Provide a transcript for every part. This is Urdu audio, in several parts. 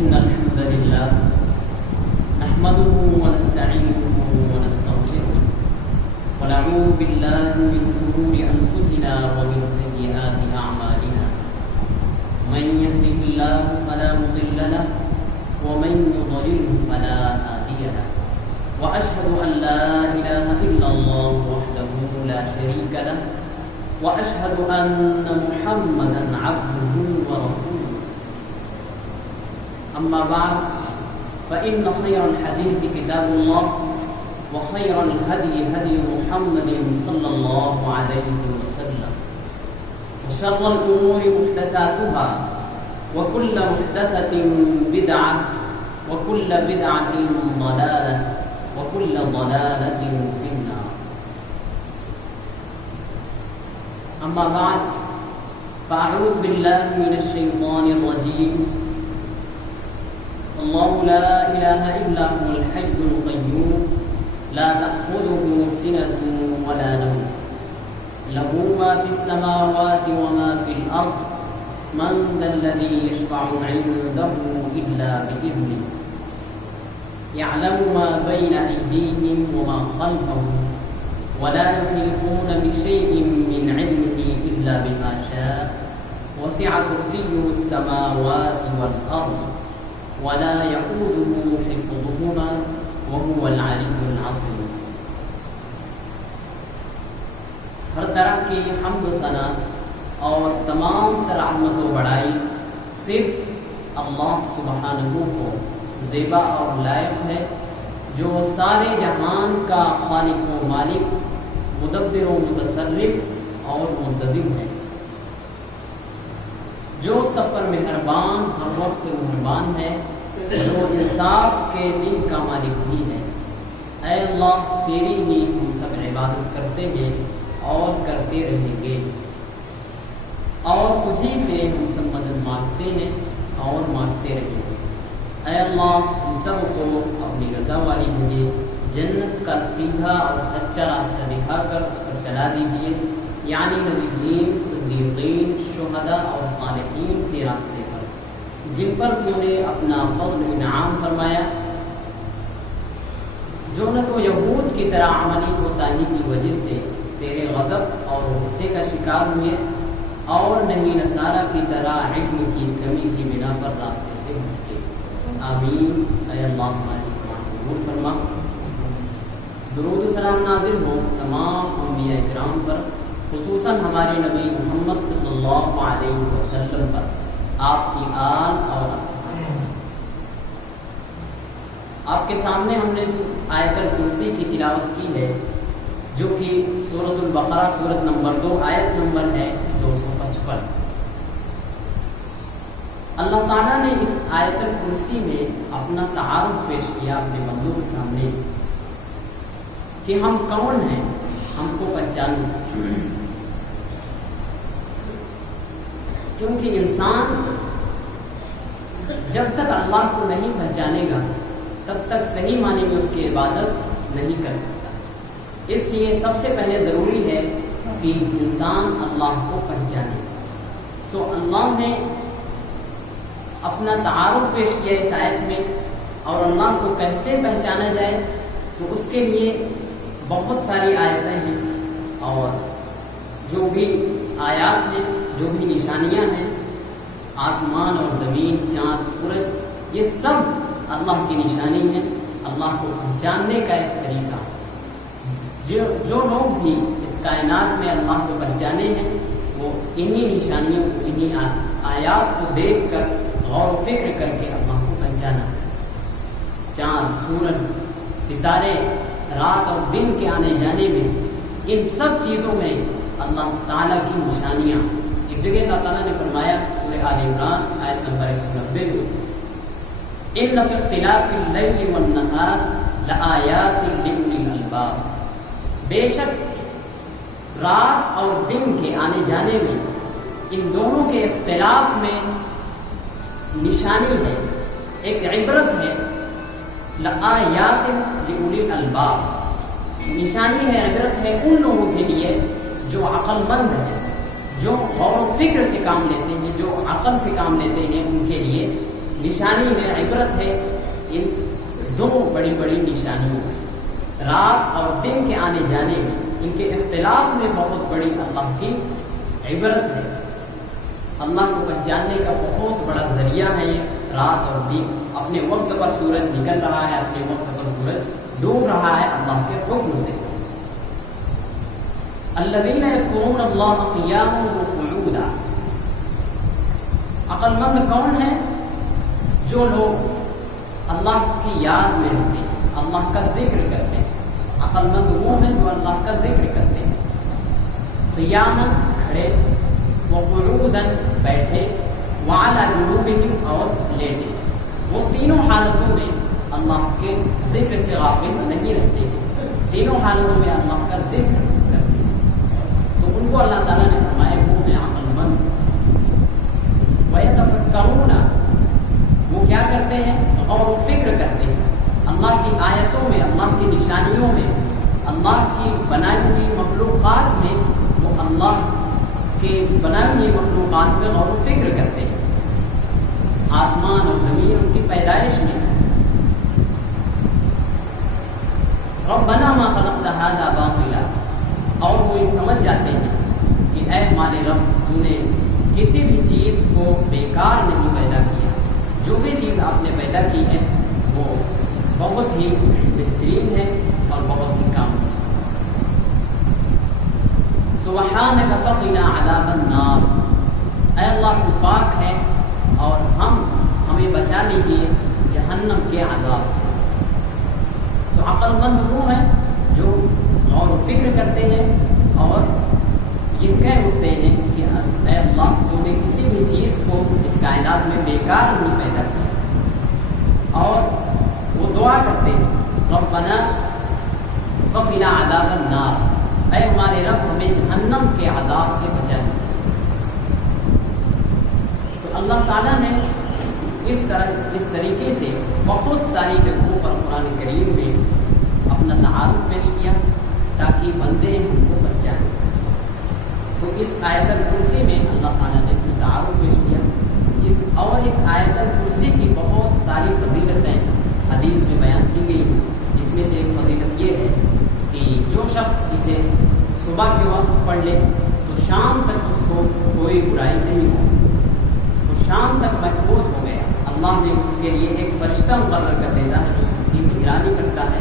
إن الحمد لله نحمده ونستعينه ونستغفره ونعوذ بالله من شرور أنفسنا ومن سيئات أعمالنا من يهده الله فلا مضل له ومن يضلله فلا هادي له وأشهد أن لا إله إلا الله وحده لا شريك له وأشهد أن محمدا عبده ورسوله أما بعد فإن خير الحديث كتاب الله وخير الهدي هدي محمد صلى الله عليه وسلم وشر الأمور محدثاتها وكل محدثة بدعة وكل بدعة ضلالة وكل ضلالة في النار. أما بعد فأعوذ بالله من الشيطان الرجيم. الله لا إله إلا هو الحي القيوم لا تأخذه سنة ولا نوم له ما في السماوات وما في الأرض من ذا الذي يشفع عنده إلا بإذنه يعلم ما بين أيديهم وما خلفهم ولا يحيطون بشيء من علمه إلا بما شاء وسع كرسيه السماوات والأرض ولا يؤوده حفظهما وهو العلي العظيم. ہر طرح کی حمد و ثنا اور تمام تر عظمت و بڑائی صرف اللہ سبحانہ کو زیبا اور لائق ہے، جو سارے جہان کا خالق و مالک، مدبر و متصرف اور منتظم ہے، جو سب پر مہربان ہر وقت مہربان ہے، جو انصاف کے دن کا مالک بھی ہے۔ اے اللہ، تیری ہی ہم سب عبادت کرتے ہیں اور کرتے رہیں گے، اور تجھی سے ہم سب مدد مانگتے ہیں اور مانگتے رہیں گے۔ اے اللہ، ہم سب کو اپنی رضا والی جگہ جنت کا سیدھا اور سچا راستہ دکھا کر اس پر چلا دیجیے، یعنی نبیین، صدیقین، شہداء اور صالحین کے راستے پر، جن پر تو نے اپنا فضل انعام فرمایا، جو نہ تو یہود کی طرح عملی کوتاہی کی وجہ سے تیرے غضب اور غصے کا شکار ہوئے، اور نہ ہی نصارہ کی طرح علم کی کمی کی بنا پر راستے سے بھٹکے۔ آمین۔ اے اللہ ہماری دعا قبول فرما۔ درود و سلام نازل ہو تمام انبیاء کرام پر، خصوصاً ہمارے نبی محمد صلی اللہ علیہ وسلم پر، آپ کی آل اور اصحاب۔ آپ کے سامنے ہم نے آیت الکرسی کی تلاوت کی ہے، جو کہ سورۃ البقرہ سورت نمبر 2 آیت نمبر ہے 255۔ اللہ تعالیٰ نے اس آیت الکرسی میں اپنا تعارف پیش کیا اپنے بندوں کے سامنے کہ ہم کون ہیں، ہم کو پہچانیں، کیونکہ انسان جب تک اللہ کو نہیں پہچانے گا تب تک صحیح معنی میں اس کی عبادت نہیں کر سکتا۔ اس لیے سب سے پہلے ضروری ہے کہ انسان اللہ کو پہچانے۔ تو اللہ نے اپنا تعارف پیش کیا اس آیت میں، اور اللہ کو کیسے پہچانا جائے تو اس کے لیے بہت ساری آیتیں ہیں، اور جو بھی آیات ہیں، جو بھی نشانیاں ہیں، آسمان اور زمین، چاند، سورج، یہ سب اللہ کی نشانی ہیں، اللہ کو پہچاننے کا ایک طریقہ۔ جو لوگ بھی اس کائنات میں اللہ کو پہچانے ہیں، وہ انہی نشانیوں کو، انہی آیات کو دیکھ کر غور و فکر کر کے اللہ کو پہچانا۔ چاند، سورج، ستارے، رات اور دن کے آنے جانے میں، ان سب چیزوں میں اللہ تعالیٰ کی نشانیاں۔ ایک جگہ اللہ تعالیٰ نے فرمایا سورہ آل عمران آیت نمبر 190 میں، اِنَّ فِي اخْتِلَافِ اللَّيْلِ وَالنَّهَارِ لَآيَاتٍ لِأُولِي الْأَلْبَابِ، بے شک رات اور دن کے آنے جانے میں، ان دونوں کے اختلاف میں نشانی ہے، ایک عبرت ہے۔ لآیات لأولی الالباب، نشانی ہے، عبرت ہے ان لوگوں کے لیے جو عقل مند ہے، جو غور و فکر سے کام لیتے ہیں، جو عقل سے کام لیتے ہیں، ان کے لیے نشانی ہے، عبرت ہے ان دو بڑی بڑی نشانیوں میں، رات اور دن کے آنے جانے میں، ان کے اختلاف میں بہت بڑی اللہ کی عبرت ہے۔ اللہ کو پہچاننے کا بہت بڑا ذریعہ ہے یہ رات اور دن۔ اپنے وقت پر سورج نکل رہا ہے، اپنے وقت پر سورج ڈوب رہا ہے اللہ کے حکم سے۔ الذین یذکرون اللہ قیاما وقعودا، عقل مند کون ہے؟ جو لوگ اللہ کی یاد میں رہتے ہیں، اللہ کا ذکر کرتے ہیں۔ عقل مند وہ ہیں جو اللہ کا ذکر کرتے ہیں، قیاما کھڑے، وقعودا بیٹھے، وعلی جنوبہم اور لیٹے۔ وہ تینوں حالتوں میں اللہ کے ذکر سے غافل نہیں رہتے ہیں، تینوں حالتوں میں اللہ کا ذکر کرتے ہیں۔ تو ان کو اللہ تعالیٰ نے فرمایا وہ ہیں عقل مند۔ وَيَتَفَكَّرُونَ، وہ کیا کرتے ہیں؟ غور و فکر کرتے ہیں اللہ کی آیتوں میں، اللہ کی نشانیوں میں، اللہ کی بنائی ہوئی مخلوقات میں۔ وہ اللہ کے بنائی ہوئی مخلوقات میں غور و فکر کرتے ہیں، آسمان اور زمین ان کی پیدائش میں۔ ربنا ما خلقت هذا باطلا، اور وہ یہ سمجھ جاتے ہیں کہ اے ہمارے رب، تو نے کسی بھی چیز کو بیکار نہیں پیدا کیا، جو بھی چیز آپ نے پیدا کی ہے وہ بہت ہی بہترین ہے اور بہت ہی کام ہے۔ سبحانک فقنا عذاب النار، اے اللہ تو پاک ہے اور ہمیں بچا لیجیے جہنم کے عذاب سے۔ تو عقل مند وہ ہیں جو غور و فکر کرتے ہیں اور یہ کہہ اٹھتے ہیں کہ اے اللہ تو نے کسی بھی چیز کو اس کائنات میں بیکار نہیں پیدا کیا، اور وہ دعا کرتے ہیں ربنا فقنا عذاب النار، اے ہمارے رب ہمیں جہنم کے عذاب سے بچا لیجیے۔ تو اللہ تعالیٰ نے اس طریقے سے بہت ساری جگہوں پر قرآن کریم میں اپنا تعارف پیش کیا تاکہ بندے ہم کو پہچانیں۔ تو اس آیت الکرسی میں اللہ تعالیٰ نے اپنا تعارف پیش کیا، اس آیت الکرسی کی بہت ساری فضیلتیں حدیث میں بیان کی گئی ہیں۔ اس میں سے ایک فضیلت یہ ہے کہ جو شخص اسے صبح کے وقت پڑھ لے تو شام تک اس کو کوئی برائی نہیں ہو، وہ شام تک محفوظ ہو گیا۔ اللہ نے اس کے لیے ایک فرشتہ مقرر کر دیتا ہے جو اس کی نگرانی کرتا ہے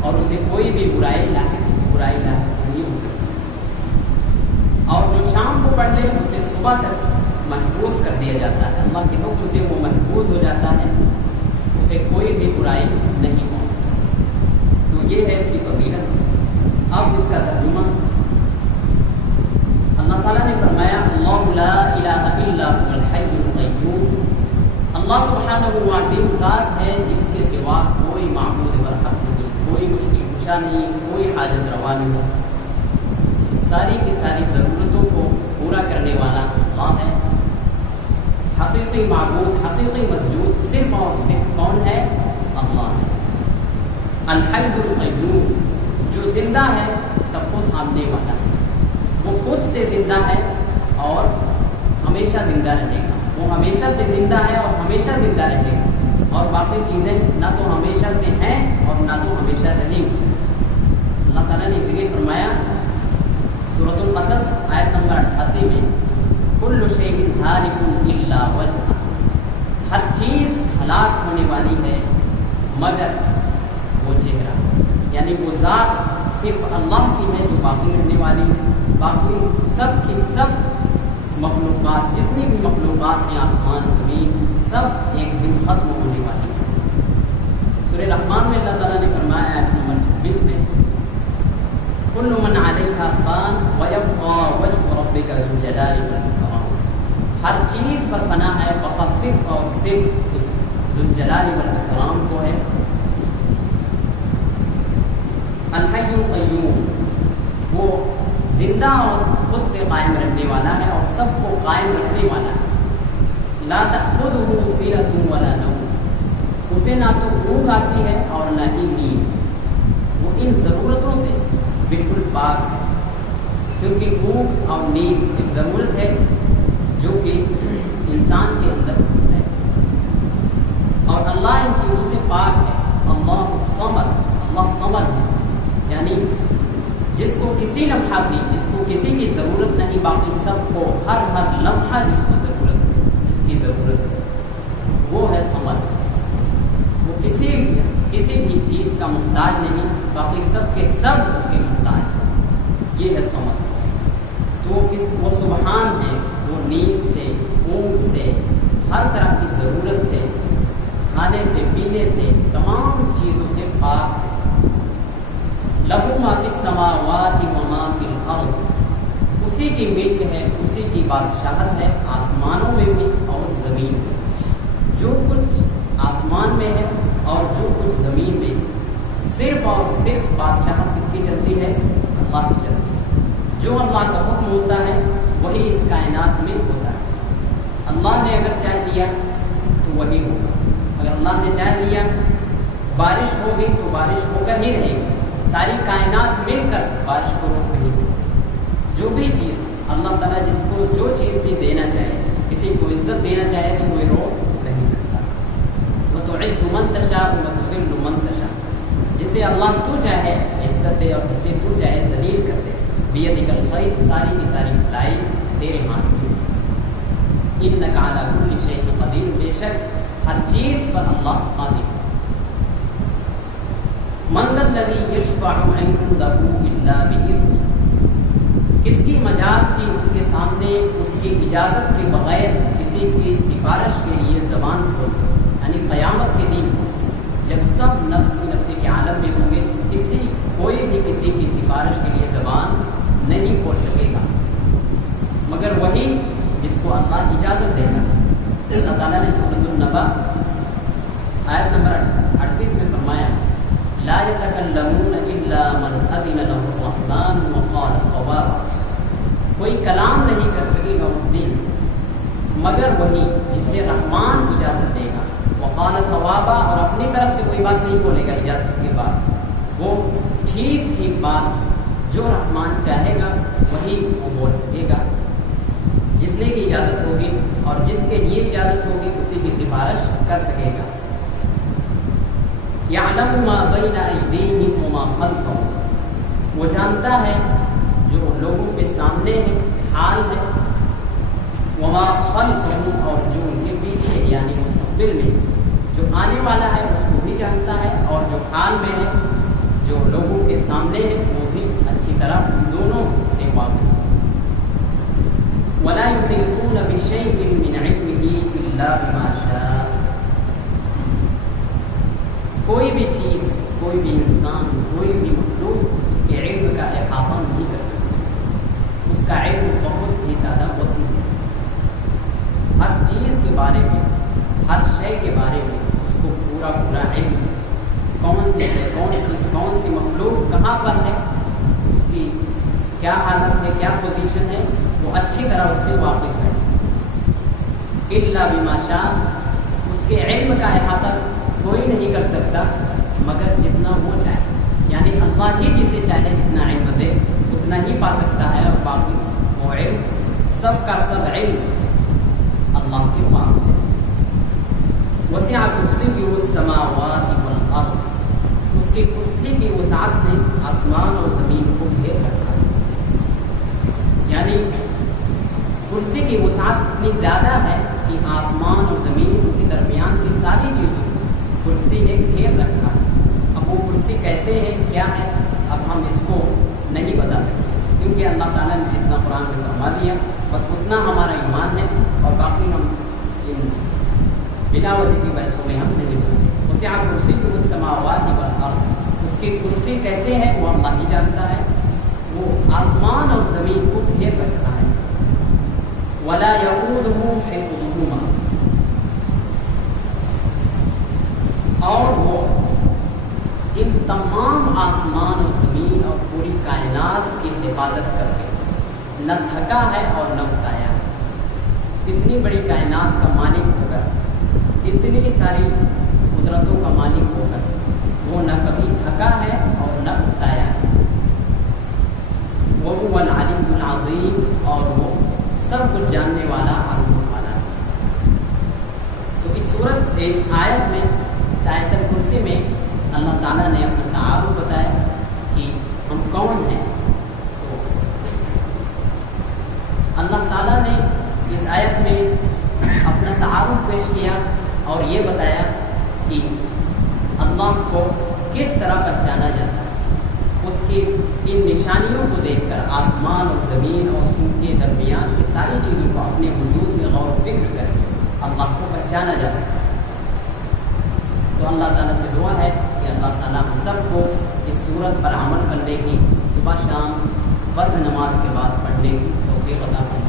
اور اسے کوئی بھی برائی لاحق نہیں ہو سکتی۔ اور جو شام کو پڑھ لے اسے صبح تک محفوظ کر دیا جاتا ہے، اللہ کے حکم سے وہ محفوظ ہو جاتا ہے، اسے کوئی بھی برائی نہیں پہنچ سکتی۔ تو یہ ہے اس کی فضیلت۔ اب اس کا ترجمہ، اللہ تعالیٰ نے فرمایا اللہ لا الہ الا هو الحی القیوم، اللہ سبحانہ و عظیم ذات ہے جس کے سوا کوئی معبود برحق نہیں، کوئی مشکل کشا نہیں، کوئی حاجت روا نہیں، ساری کی ساری ضرورتوں کو پورا کرنے والا اللہ ہے۔ حقیقی معبود، حقیقی مسجود صرف اور صرف کون ہے؟ اللہ ہے۔ الحی القیوم، جو زندہ ہے، سب کو تھامنے والا ہے، وہ خود سے زندہ ہے اور ہمیشہ زندہ رہے گا، وہ ہمیشہ سے زندہ ہے اور ہمیشہ زندہ رہے گا، اور باقی چیزیں نہ تو ہمیشہ سے ہیں اور نہ تو ہمیشہ رہیں گی۔ اللہ تعالیٰ نے جگہ فرمایا سورۃ القصص آیت نمبر 88 میں کل شیء ہالک الا وجہہ، ہر چیز ہلاک ہونے والی ہے مگر وہ چہرہ، یعنی وہ ذات صرف اللہ کی ہے جو باقی رہنے والی ہے، باقی سب کی سب مخلوقات، جتنی بھی مخلوقات ہیں آسمان زمین، سب ایک دن ختم ہونے والی ہے۔ سورہ رحمان میں اللہ تعالیٰ نے فرمایا آیت نمبر 26 میں کل من علیہا فان ویبقى وجہ ربک ذو الجلال والاکرام، ہر چیز پر فنا ہے، بقا صرف اور صرف ذو الجلال والاکرام کو ہے۔ الحی القیوم، وہ زندہ اور خود سے قائم رہنے والا ہے اور سب کو قائم رکھنے والا ہے۔ لا تأخذہ سنۃ ولا نوم، اسے نہ تو اونگ آتی ہے اور نہ ہی نیند، وہ ان ضرورتوں سے بالکل پاک ہے، کیونکہ اونگ اور نیند ایک ضرورت ہے جو کہ انسان کے اندر ہے۔ کسی کی ضرورت نہیں، باقی سب کو ہر لمحہ جس کی ضرورت ہے وہ ہے صمد۔ وہ کسی بھی چیز کا محتاج نہیں، باقی سب کے سب اس کے محتاج ہیں، یہ ہے صمد۔ تو وہ سبحان ہے، وہ نیند سے، اونگ سے، ہر طرح کی ضرورت سے، کھانے سے، پینے سے، تمام چیزوں سے پاک ہے۔ لہو ما فی السماوات و ما فی الارض، اسی کی ملک ہے، اسی کی بادشاہت ہے، آسمانوں میں بھی اور زمین میں۔ جو کچھ آسمان میں ہے اور جو کچھ زمین میں، صرف اور صرف بادشاہت کس کی چلتی ہے؟ اللہ کی چلتی ہے۔ جو اللہ کا حکم ہوتا ہے وہی اس کائنات میں ہوتا ہے۔ اللہ نے اگر چاہ لیا تو وہی ہوگا، اگر اللہ نے چاہ لیا بارش ہوگی تو بارش ہو کر ہی رہے گی، ساری کائنات مل کر بارش کو روک نہیں سکتی۔ جو بھی چیز اللہ تعالیٰ جس کو جو چیز بھی دینا چاہے، کسی کو عزت دینا چاہے تو کوئی روک نہیں سکتا۔ وَتُعِزُّ مَن تَشَاءُ وَتُذِلُّ مَن تَشَاءُ، جسے اللہ تو چاہے عزت دے اور جسے تو چاہے ذلیل کر دے۔ بِيَدِكَ الْخَيْرُ، ساری کی ساری بھلائی تیرے ہاتھ میں ہے۔ إِنَّكَ عَلَىٰ كُلِّ شَيْءٍ قَدِيرٌ، بے شک ہر چیز پر اللہ قادر ہے۔ مَن ذَا الَّذِي يَشْفَعُ عِندَهُ إِلَّا بِإِذْنِهِ، کس کی مجال کی اس کے سامنے اس کی اجازت کے بغیر کسی کی سفارش کے لیے زبان کھولتی، یعنی قیامت کے دن جب سب نفسی کے عالم میں ہوں گے، کوئی بھی کسی کی سفارش کے لیے زبان نہیں کھول سکے گا مگر وہی جس کو اللہ اجازت دے گا۔ اللہ تعالیٰ نے سورۃ النبأ آیت نمبر 38 میں فرمایا، لا يتكلمون الا من اذن له الرحمن وقال صوابا، کوئی کلام نہیں کر سکے گا اس دن مگر وہی جسے رحمان اجازت دے گا، وقال صوابا، اور اپنی طرف سے کوئی بات نہیں بولے گا اجازت کے بعد، وہ ٹھیک بات جو رحمان چاہے گا وہی وہ بول سکے گا، جتنے کی اجازت ہوگی اور جس کے لیے اجازت ہوگی اسی کی سفارش کر سکے گا۔ یعلم ما بین ایدیہم وما خلفہم، وہ جانتا ہے جو لوگوں کے سامنے ہے، حال ہے، وما خلفہم، اور جو ان کے پیچھے یعنی مستقبل میں جو آنے والا ہے اس کو بھی جانتا ہے، اور جو حال میں ہے جو لوگوں کے سامنے ہے وہ بھی اچھی طرح ان دونوں سے واقف ہے۔ وَلَا يُحِيطُونَ بِشَيْءٍ مِّنْ عِلْمِهِ إِلَّا بِمَا شَاءَ، کوئی بھی چیز، کوئی بھی انسان، کوئی بھی مخلوق اس کے علم کا احاطہ نہیں کر سکتا، اس کا علم بہت ہی زیادہ وسیع ہے۔ ہر چیز کے بارے میں، ہر شے کے بارے میں اس کو پورا علم ہے، کون سی مخلوق کہاں پر ہے، اس کی کیا حالت ہے، کیا پوزیشن ہے، وہ اچھی طرح اس سے واقف ہے۔ الا بما شاء، اس کے علم کا احاطہ کوئی نہیں کر سکتا مگر جتنا وہ چاہے، یعنی اللہ ہی جسے چاہے جتنا علم دے اتنا ہی پا سکتا ہے، اور باقی وہ علم سب کا سب علم اللہ کے پاس ہے۔ وسع کرسیہ السماوات والارض، اس کی کرسی کی وسعت نے آسمان اور زمین کو گھیر رکھا ہے، یعنی کرسی کی وسعت اتنی زیادہ ہے کہ آسمان اور زمین کے درمیان کی ساری چیزوں کرسی نے گھیر رکھا ہے۔ اب وہ کرسی کیسے ہے، کیا ہے، اب ہم اس کو نہیں بتا سکتے، کیونکہ اللہ تعالیٰ نے جتنا قرآن میں فرما دیا بس اتنا ہمارا ایمان ہے، اور باقی ہم ان بلا وجہ کی بحثوں میں ہم نہیں بنتے۔ وسع کرسیہ السماوات والارض، اس کی کرسی کیسے ہے وہ اللہ ہی جانتا ہے، وہ آسمان اور زمین کو گھیر رکھا ہے۔ ولا یؤودہ حفظہما، اور وہ ان تمام آسمان و زمین اور پوری کائنات کی حفاظت کرتے، نہ تھکا ہے اور نہ اتایا ہے۔ اتنی بڑی کائنات کا مالک ہو کر، اتنی ساری قدرتوں کا مالک ہو کر وہ نہ کبھی تھکا ہے اور نہ اتایا ہے۔ وَهُوَ الْعَلِيُّ الْعَظِيمُ، اور وہ سب کچھ جاننے والا، عظمت والا ہے۔ تو اس آیت میں، اس آیت الکرسی میں اللہ تعالیٰ نے اپنا تعارف بتایا کہ ہم کون ہیں۔ تو آیت میں اپنا تعارف پیش کیا اور یہ بتایا کہ اللہ کو کس طرح پہچانا جاتا ہے۔ اس کی ان نشانیوں کو دیکھ کر آسمان اور زمین اور ان کے درمیان کی ساری چیزوں کو اپنے وجود میں غور و فکر کر کے اللہ کو پہچانا جا سکتا ہے۔ تو اللہ تعالیٰ سے دعا ہے کہ اللہ تعالیٰ ہم سب کو اس صورت پر عمل کرنے کی، صبح شام فرض نماز کے بعد پڑھنے کی توفیق عطا فرمائے۔